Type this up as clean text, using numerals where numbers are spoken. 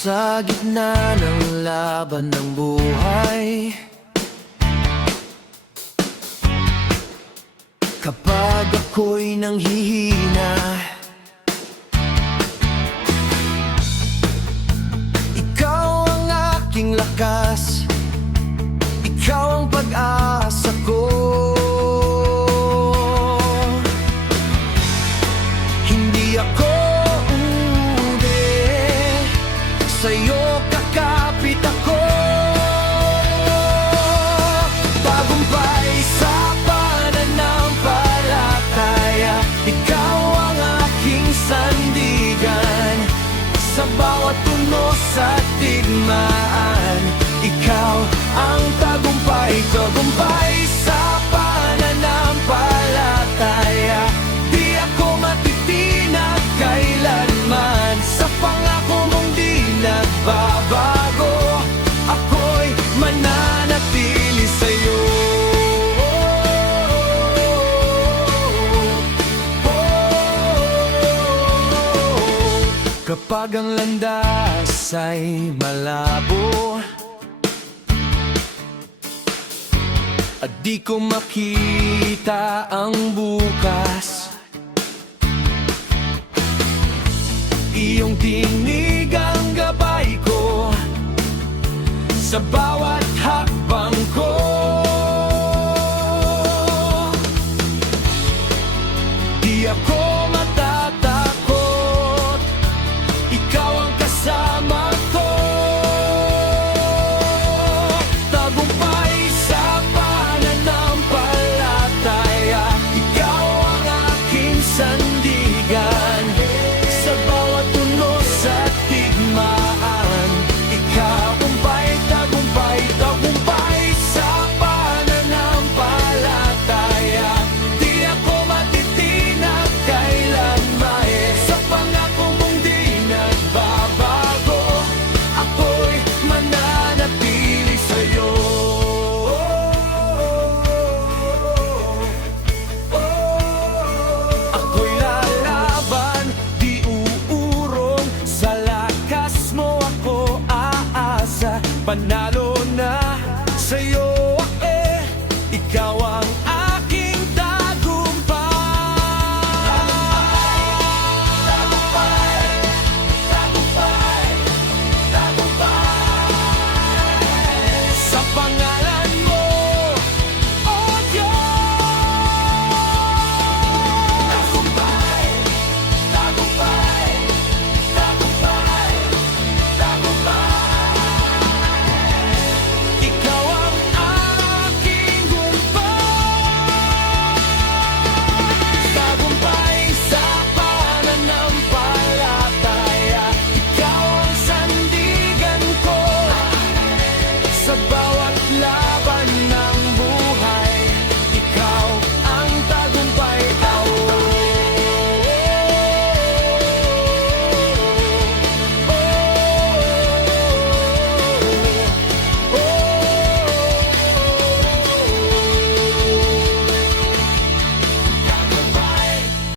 Sa gitna ng laban ng buhay, kapag ako'y nanghihina, ikaw ang aking lakas, ikaw ang pag-asa ko. Hindi ako sa'yo kakapit ako. Tagumpay sa pananampalataya, ikaw ang aking sandigan. Sa bawat tunos at digmaan, ikaw ang tagumpay. Tagumpay sa pananampalataya, di ako matitinag kailanman. Sa pangako mong di nagbabago, ako'y mananatili sa'yo. Kapag ang landas ay malabo at di ko makita ang bukas, iyong tinig ang gabay ko sa bawat hakbang ko. Di ako matatakot, ikaw ang kasama ko. Tagumpay sa pananampalataya, ikaw ang aking sandigan. Sa bawat tunos at digmaan, ikaw tagumpay, tagumpay, tagumpay sa pananampalataya. Di ako matitinag kailanman. Sa pangako mong di nagbabago, ako'y mananatili sa'yo. Ako'y lalaban, di uurong. Sa lakas mo ako aasa, panalo na sa'yo.